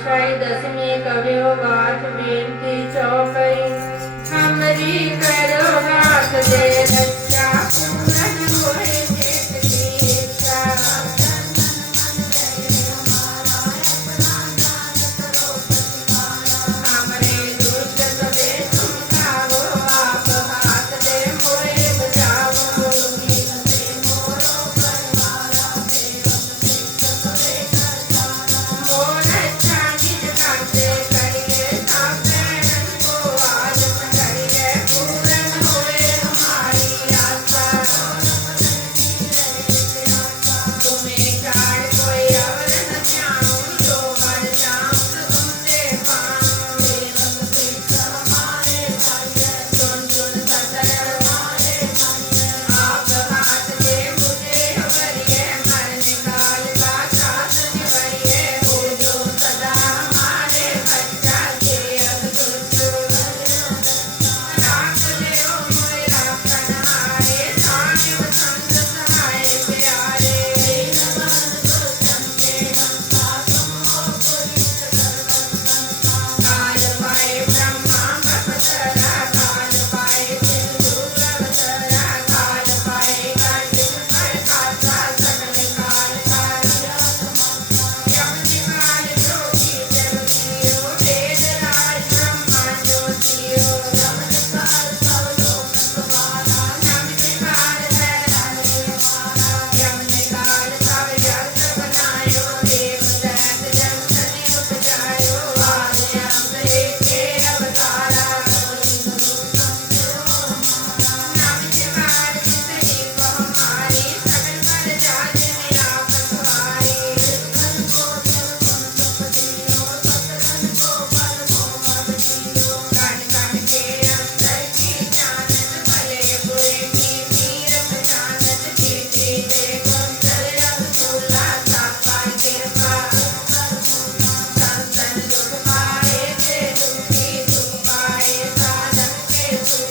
आशाई दसमी कवियो गात बेनती चौकई। हमारी करो हाथ दे Thank.